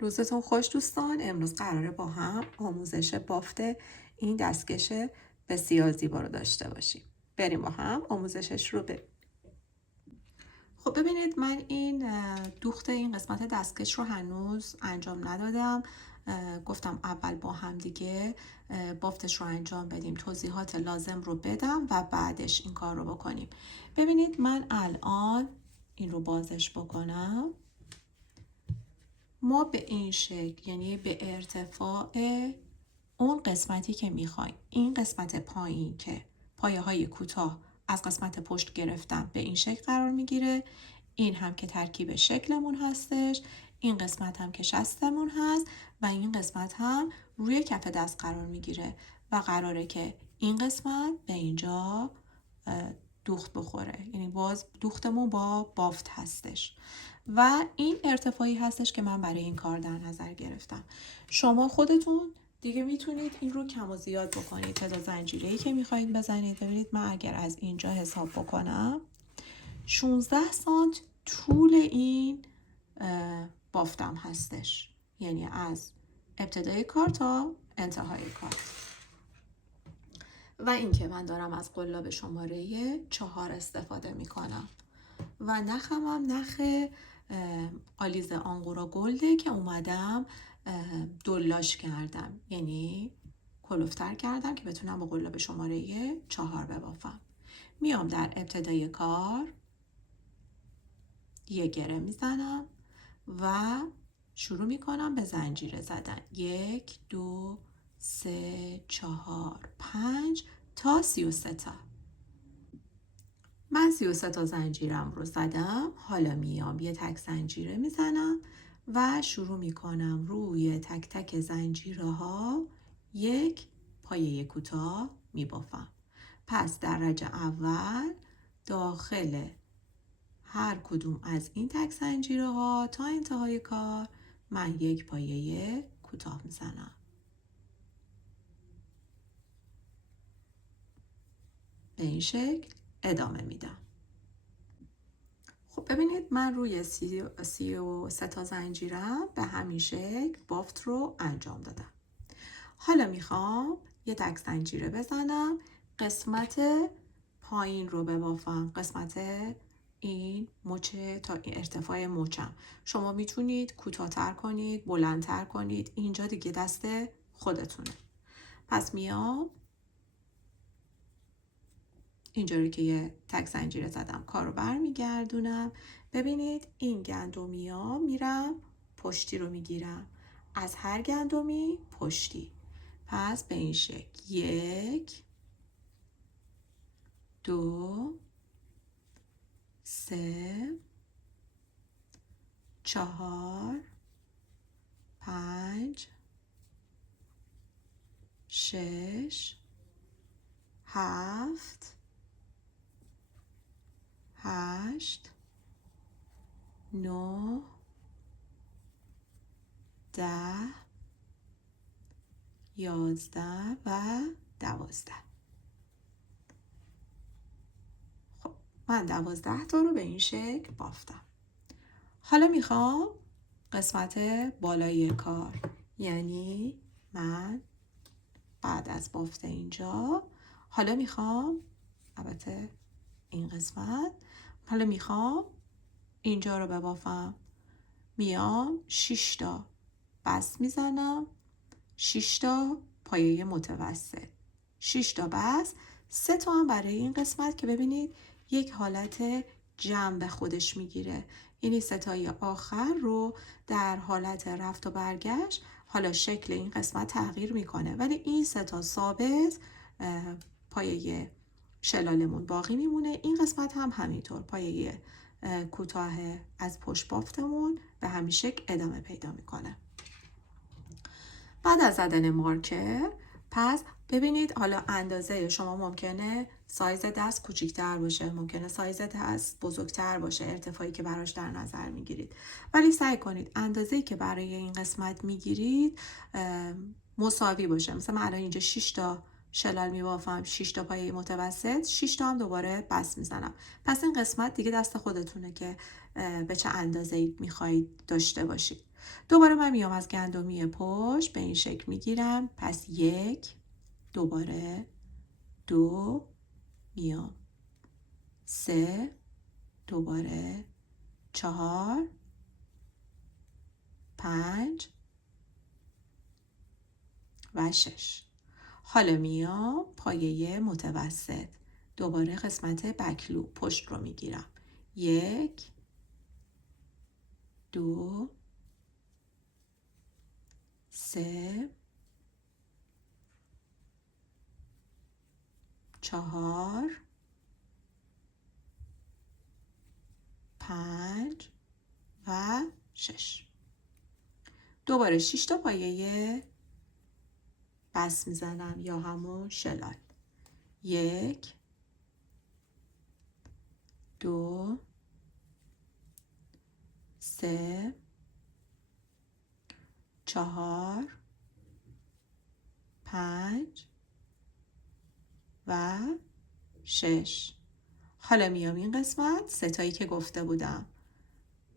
روزتون خوش دوستان. امروز قراره با هم آموزش بافت این دستکش بسیار زیبا رو داشته باشیم. بریم با هم آموزشش رو ببینیم. خب ببینید، من این دوخت این قسمت دستکش رو هنوز انجام ندادم. گفتم اول با هم دیگه بافتش رو انجام بدیم، توضیحات لازم رو بدم و بعدش این کار رو بکنیم. ببینید من الان این رو بازش بکنم. ما به این شکل، یعنی به ارتفاع اون قسمتی که میخوایم، این قسمت پایین که پایه های کوتاه از قسمت پشت گرفتم به این شکل قرار میگیره، این هم که ترکیب شکلمون هستش، این قسمت هم که شستمون هست و این قسمت هم روی کف دست قرار میگیره و قراره که این قسمت به اینجا دوخت بخوره، یعنی باز دوختمون با بافت هستش و این ارتفاعی هستش که من برای این کار در نظر گرفتم. شما خودتون دیگه میتونید این رو کم و زیاد بکنید، تعداد زنجیره‌ای که میخواید بزنید. ببینید من اگر از اینجا حساب بکنم 16 سانت طول این بافتم هستش، یعنی از ابتدای کار تا انتهای کار. و این که من دارم از قلاب شماره 4 استفاده میکنم و نخم هم نخ آلیز آنگورا گلده که اومدم دلاش کردم، یعنی کلوفتر کردم که بتونم با قلاب شماره 4 ببافم. میام در ابتدای کار یه گره میزنم و شروع میکنم به زنجیره زدن. 1 2 3 4 5 تا 33 تا. من 33 تا زنجیرم رو زدم. حالا میام یه تک زنجیره میزنم و شروع میکنم روی تک تک زنجیره ها یک پایه کوتاه میبافم. پس درجه اول داخل هر کدوم از این تک زنجیره ها تا انتهای کار من یک پایه کوتاه میزنم. به این شکل ادامه میدم. خب ببینید من روی 33 تا زنجیرم به همین شکل بافت رو انجام دادم. حالا میخوام یه تک زنجیره بزنم، قسمت پایین رو ببافم، قسمت این مچه تا این ارتفاع مچم. شما میتونید کوتاه‌تر کنید، بلندتر کنید، اینجا دیگه دست خودتونه. پس میام اینجوری که یه تک زنجیره زدم کار رو برمیگردونم. ببینید این گندمی ها میرم پشتی رو میگیرم، از هر گندمی پشتی. پس به این شکل 1 2 3 4 5 6 7 8 9 10 11 و 12. خب من 12 تا رو به این شکل بافتم. حالا میخوام قسمت بالای کار، یعنی من بعد از بافت اینجا حالا میخوام البته این قسمت، حالا میخوام اینجا رو ببافم. میام 6 تا بست میزنم، 6 تا پایه متوسط، 6 تا بست، 3 تا هم برای این قسمت که ببینید یک حالت جمع به خودش میگیره، یعنی 3 تای آخر رو در حالت رفت و برگشت حالا شکل این قسمت تغییر میکنه، ولی این 3 تا ثابت پایه شلالمون باقی میمونه. این قسمت هم همینطور پایه کوتاه از پشت بافتمون به همین شکل ادامه پیدا میکنه. بعد از زدن مارکر پس ببینید حالا اندازه شما ممکنه سایز دست کوچیک‌تر باشه، ممکنه سایز دست بزرگتر باشه، ارتفاعی که براش در نظر میگیرید، ولی سعی کنید اندازه‌ای که برای این قسمت میگیرید مساوی باشه. مثلا من الان اینجا 6 تا شلال میبافم، 6 تا پایه متوسط، 6 تا هم دوباره بست میزنم. پس این قسمت دیگه دست خودتونه که به چه اندازه‌ای میخواید داشته باشید. دوباره من میام از گندمی پشت به این شکل میگیرم. پس 1 دوباره 2 میام 3 دوباره 4 5 و 6. حالا میام پایه متوسط، دوباره قسمت بکلوب پشت رو میگیرم. 1 2 3 4 5 و 6. دوباره 6 تا پایه بس میزنم یا همون شلال. 1 2 3 4 5 و 6. حالا میام این قسمت ستایی که گفته بودم.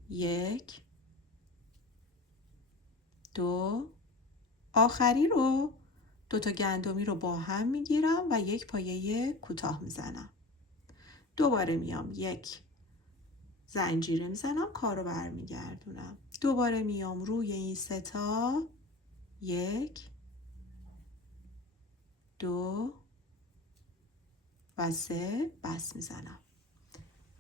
1 2 آخری رو 2 تا گندمی رو با هم میگیرم و یک پایه کوتاه میزنم. دوباره میام 1 زنجیره میزنم، کار رو برمیگردونم. دوباره میام روی این ستا 1 2 و 3 بس میزنم.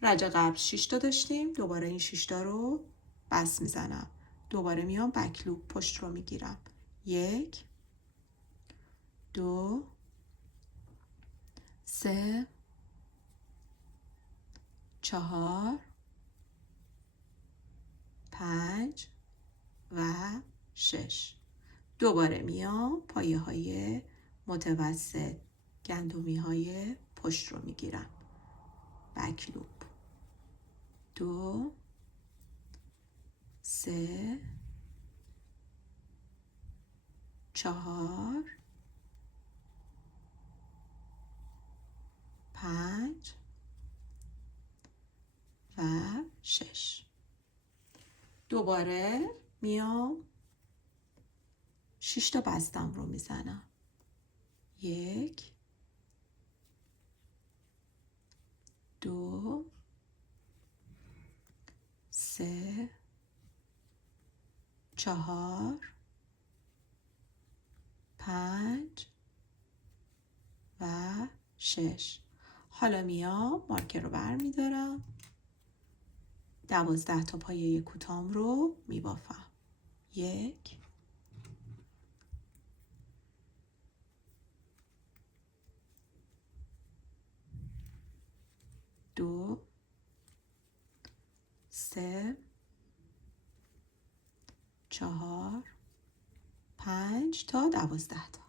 رج قبل 6 تا داشتیم، دوباره این 6 تا رو بس میزنم. دوباره میام بکلوب پشت رو میگیرم. 1 2 3 4 5 و 6. دوباره میام پایه های متوسط گندمی های پشت رو میگیرم. بکلوب 2 3 4 5 و 6. دوباره میام 6 تا بستم رو میزنم. 1 2 3 4 5 و 6. حالا میام مارکر رو برمیدارم، 12 تا پایه کوتام رو میبافم. 1 2 3 4 5 تا 12 تا.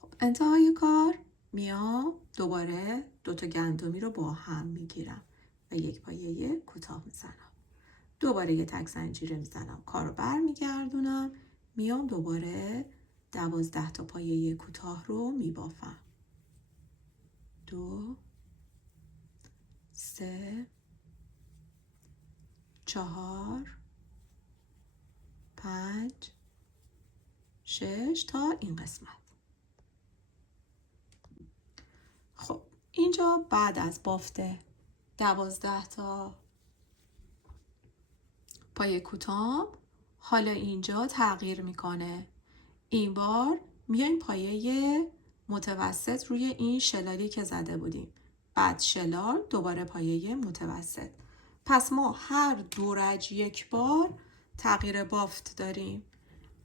خب انتهای کار میام دوباره 2 تا گندمی رو با هم میگیرم و یک پایه کوتاه میزنم. دوباره یه تک زنجیره میزنم، کار رو برمیگردونم. میام دوباره 12 تا پایه کوتاه رو میبافم. 2 3 4 5 6 تا این قسمت. خب اینجا بعد از بافت 12 تا پایه کوتاه، حالا اینجا تغییر میکنه. این بار میایم پایه متوسط روی این شلالی که زده بودیم، بعد شلال، دوباره پایه متوسط. پس ما هر دو رج یک بار تغییر بافت داریم.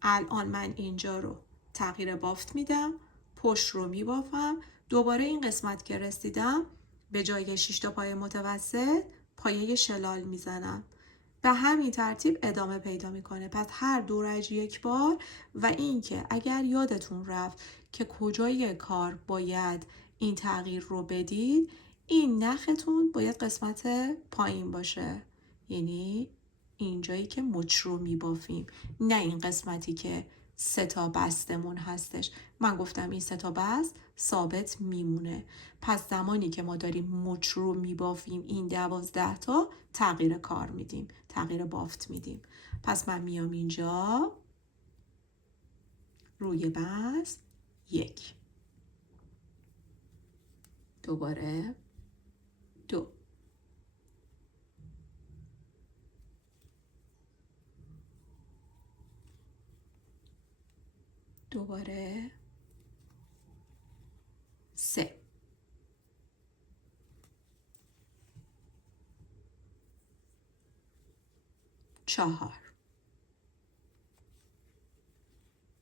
الان من اینجا رو تغییر بافت میدم، پشت رو میبافم، دوباره این قسمت که رسیدم به جای 6 تا پایه متوسط پایه شلال میزنم. به همین ترتیب ادامه پیدا میکنه. پس هر دو رج یک بار. و اینکه اگر یادتون رفت که کجای کار باید این تغییر رو بدید، این نختون باید قسمت پایین باشه، یعنی اینجایی که مچ رو میبافیم، نه این قسمتی که 3 تا بستمون هستش. من گفتم این 3 تا بست ثابت میمونه. پس زمانی که ما داریم مچ رو میبافیم این 12 تا تغییر کار میدیم، تغییر بافت میدیم. پس من میام اینجا روی بست 1 دوباره 2 دوباره 3 4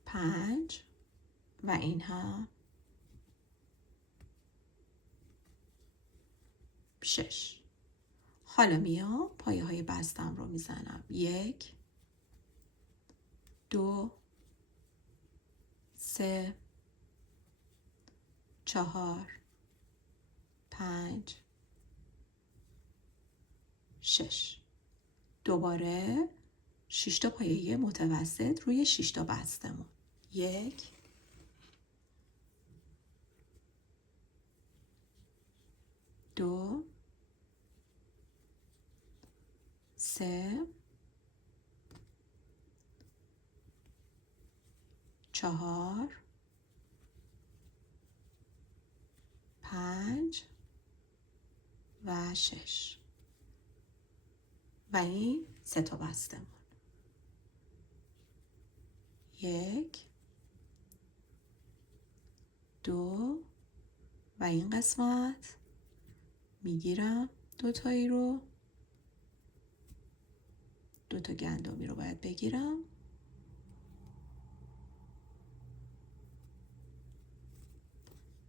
5 و این هم 6. حالا میام پایه های بستم رو میزنم. 1 2 3 4 5 6. دوباره 6 تا پایه متوسط روی 6 تا بستمون. 1 2 3 4 5 و 6 و این 3 تا بستمون. 1 2 و این قسمت میگیرم 2 تایی رو، 2 تا گندمی رو باید بگیرم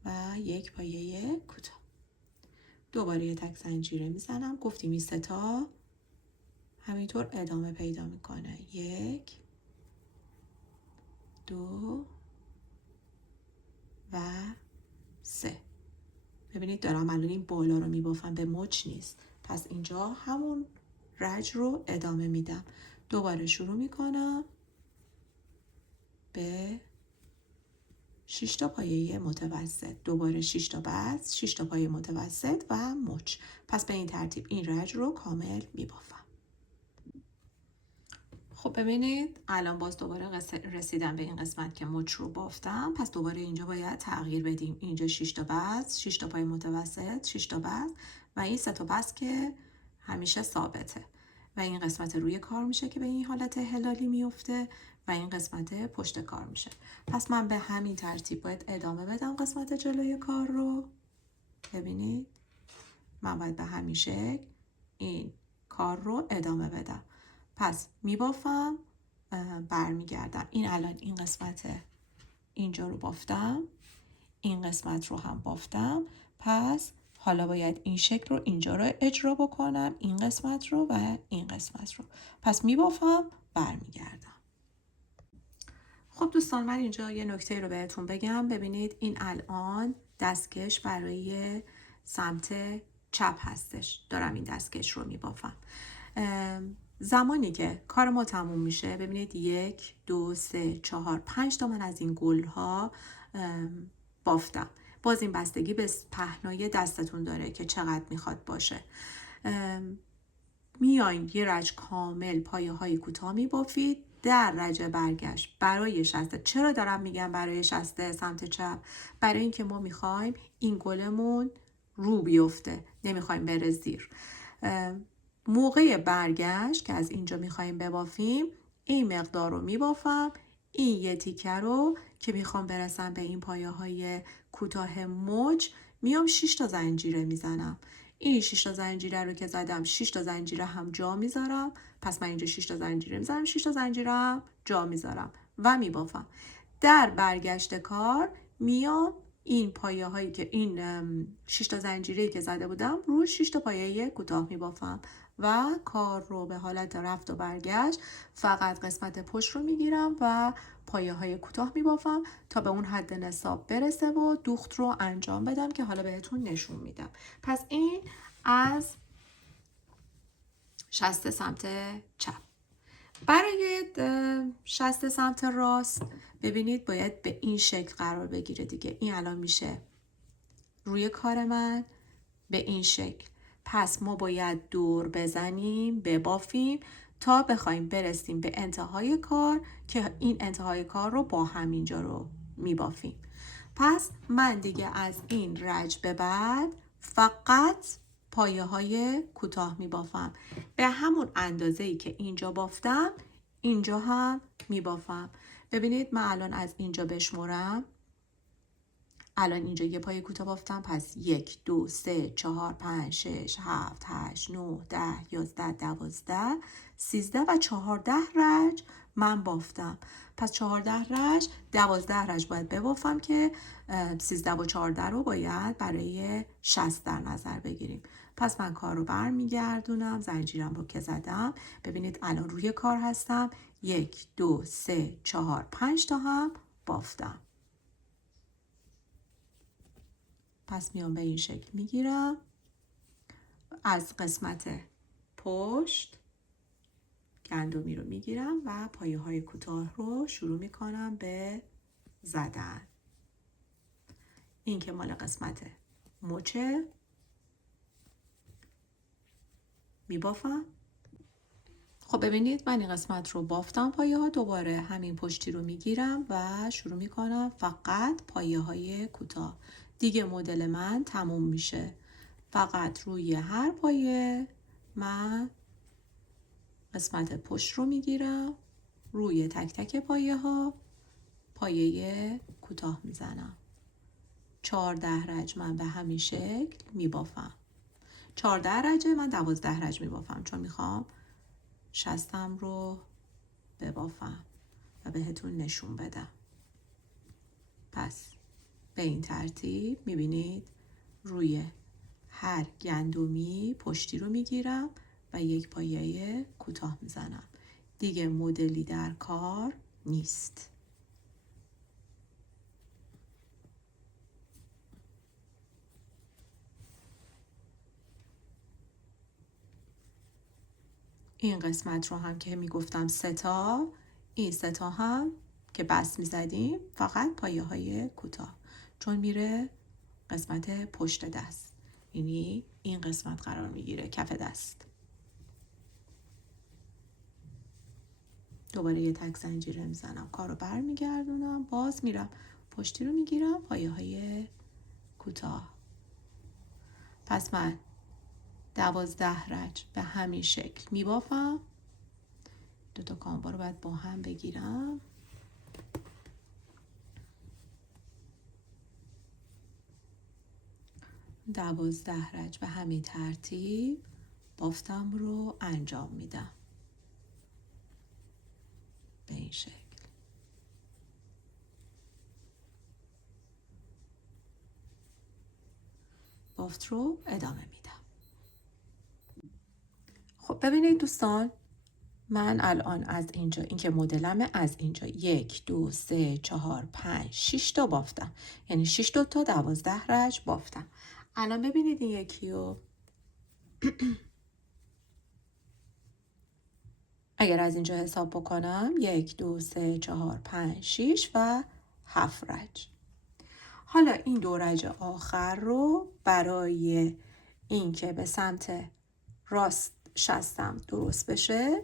و 1 پایه کوتاه. دوباره یه تک زنجیره میزنم. گفتیم این 3 تا همینطور ادامه پیدا میکنه. 1 2 و 3. ببینید دارم الان این بالا رو میبافم، به مچ نیست. پس اینجا همون رج رو ادامه میدم. دوباره شروع میکنم به 6 تا پایه متوسط، دوباره 6 تا بست، 6 تا پایه متوسط و مچ. پس به این ترتیب این رج رو کامل میبافم. خب ببینید الان باز دوباره رسیدم به این قسمت که مچ رو بافتم. پس دوباره اینجا باید تغییر بدیم. اینجا 6 تا بست، 6 تا پای متوسط، 6 تا بست و این 3 تا بست که همیشه ثابته و این قسمت روی کار میشه که به این حالت هلالی میفته و این قسمت پشت کار میشه. پس من به همین ترتیب باید ادامه بدم قسمت جلوی کار رو. ببینید من باید به همین شکل این کار رو ادامه بدم. پس میبافم، برمیگردم. این الان این قسمت اینجا رو بافتم، این قسمت رو هم بافتم. پس حالا باید این شکل رو اینجا رو اجرا بکنم، این قسمت رو و این قسمت رو. پس میبافم، برمیگردم. خب دوستان من اینجا یه نکته رو بهتون بگم. ببینید این الان دستکش برای سمت چپ هستش. دارم این دستکش رو میبافم. زمانی که کار ما تموم میشه ببینید 1 2 3 4 5 تا من از این گل ها بافتم. باز این بستگی به پهنای دستتون داره که چقدر میخواد باشه. میاین یه رج کامل پایه های کوتاه میبافید. در رج برگشت برای شسته، چرا دارم میگم برای شسته سمت چپ؟ برای اینکه ما میخوایم این گلمون رو بیفته، نمیخوایم بره زیر. موقع برگشت که از اینجا میخوایم ببافیم این مقدار رو میبافم. این یه تیکه رو که میخوام برسم به این پایه های کوتاه مچ میام 6 تا زنجیره میزنم. این 6 تا زنجیره رو که زدم 6 تا زنجیره هم جا میذارم. پس من اینجا 6 تا زنجیره میزنم، 6 تا زنجیره هم جا میذارم و میبافم. در برگشت کار میام این پایه هایی که این 6 تا زنجیره‌ای که زده بودم رو 6 تا پایه کوتاه میبافم و کار رو به حالت رفت و برگشت فقط قسمت پشت رو میگیرم و پایه های کوتاه میبافم تا به اون حد نصاب برسه و دوخت رو انجام بدم که حالا بهتون نشون میدم. پس این از شسته سمت چپ. برای شست سمت راست ببینید باید به این شکل قرار بگیره دیگه. این الان میشه روی کار من به این شکل. پس ما باید دور بزنیم، ببافیم تا بخوایم برسیم به انتهای کار که این انتهای کار رو با همینجا رو میبافیم. پس من دیگه از این رج به بعد فقط پایه های کوتاه میبافم به همون اندازه‌ای که اینجا بافتم اینجا هم میبافم. ببینید من الان از اینجا بشمرم، الان اینجا یه پایه کوتاه بافتم، پس 1 2 3 4 5 6 7 8 9 10 11 12 13 و 14 رج من بافتم. پس 14 رج 12 رج باید ببافم که 13 و 14 رو باید برای 60 در نظر بگیریم. پس من کار رو برمیگردونم، زنجیرم رو که زدم، ببینید الان روی کار هستم. 1 2 3 4 5 تا هم بافتم. پس میام به این شکل میگیرم، از قسمت پشت گندمی رو میگیرم و پایه های کوتاه رو شروع میکنم به زدن. این که مال قسمت مچه، میبافم. خب ببینید من این قسمت رو بافتم پایه ها، دوباره همین پشتی رو میگیرم و شروع میکنم فقط پایه های کوتاه. دیگه مدل من تموم میشه. فقط روی هر پایه من قسمت پشت رو میگیرم، روی تک تک پایه ها پایه کوتاه میزنم. 14 رج من به همین شکل میبافم. 14 رجه من 12 رج میبافم چون میخوام شستم رو ببافم و بهتون نشون بدم. پس به این ترتیب میبینید روی هر گندمی پشتی رو میگیرم و یک پایه کوتاه میزنم. دیگه مدلی در کار نیست. این قسمت رو هم که میگفتم 3 تا، این 3 تا هم که بس میزدیم فقط پایه های کوتاه، چون میره قسمت پشت دست، یعنی این قسمت قرار میگیره کف دست. دوباره یه تک زنجیره میزنم، کار رو برمیگردونم، باز میرم پشتی رو میگیرم، پایه های کوتاه. پس من 12 رج به همین شکل میبافم. 2 تا کامبا رو باید با هم بگیرم. دوازده رج به همین ترتیب بافتم رو انجام میدم به این شکل. بافت رو ادامه میدم. خب ببینید دوستان، من الان از اینجا، این که مدلمه، از اینجا 1 2 3 4 5 6 تا بافتم، یعنی 6 تا 12 رج بافتم. الان ببینید این یکی رو اگر از اینجا حساب بکنم 1 2 3 4 5 6 و 7 رج. حالا این 2 رج آخر رو برای اینکه به سمت راست شستم درست بشه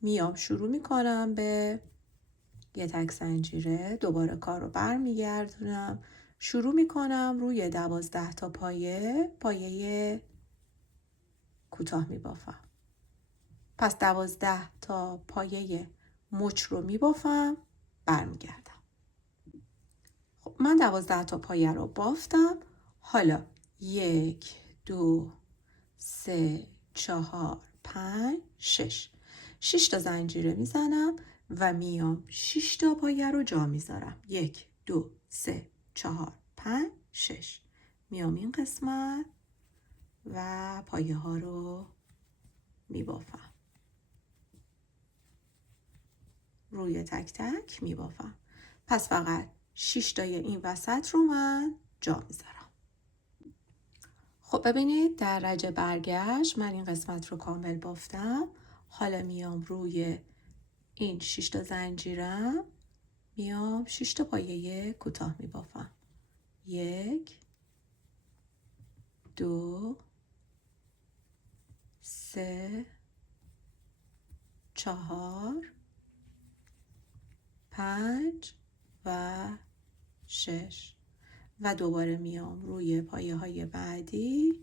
میام شروع میکنم به یه تک زنجیره، دوباره کار رو برمیگردونم، شروع میکنم روی 12 تا پایه کوتاه میبافم. پس 12 تا پایه مچ رو میبافم، برمیگردم. خب من 12 تا پایه رو بافتم. حالا 1 2 3 4 5 6 تا زنجیره میزنم و میام 6 تا پایه رو جا میذارم. 1 2 3 4 5 6 میام این قسمت و پایه ها رو میبافم، روی تک تک میبافم. پس فقط 6 تای این وسط رو من جا میذارم. خب ببینید در رج برگشت من این قسمت رو کامل بافتم. حالا میام روی این 6 تا زنجیرم میام 6 تا پایه کوتاه میبافم. 1 2 3 4 5 و 6 و دوباره میام روی پایه های بعدی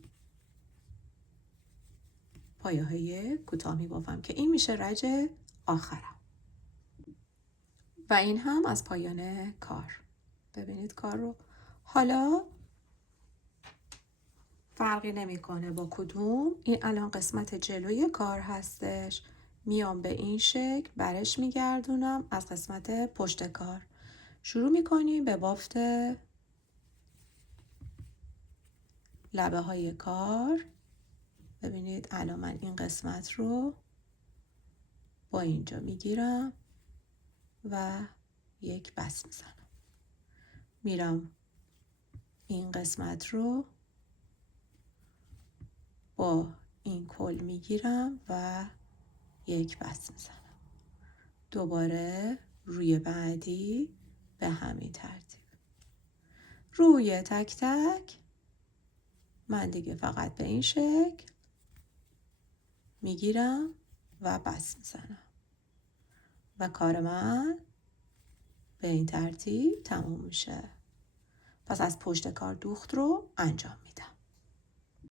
پایه های کوتاه میبافم که این میشه رج آخرم. و این هم از پایان کار. ببینید کار رو. حالا فرقی نمیکنه با کدوم. این الان قسمت جلوی کار هستش. میام به این شکل برش میگردونم از قسمت پشت کار. شروع میکنیم به بافت لبه های کار. ببینید الان من این قسمت رو با اینجا میگیرم و یک بست میزنم. میرم این قسمت رو با این کل میگیرم و یک بست میزنم. دوباره روی بعدی به همین ترتیب. روی تک تک من دیگه فقط به این شکل میگیرم و بست میزنم و کار من به این ترتیب تموم میشه. پس از پشت کار دوخت رو انجام میدم.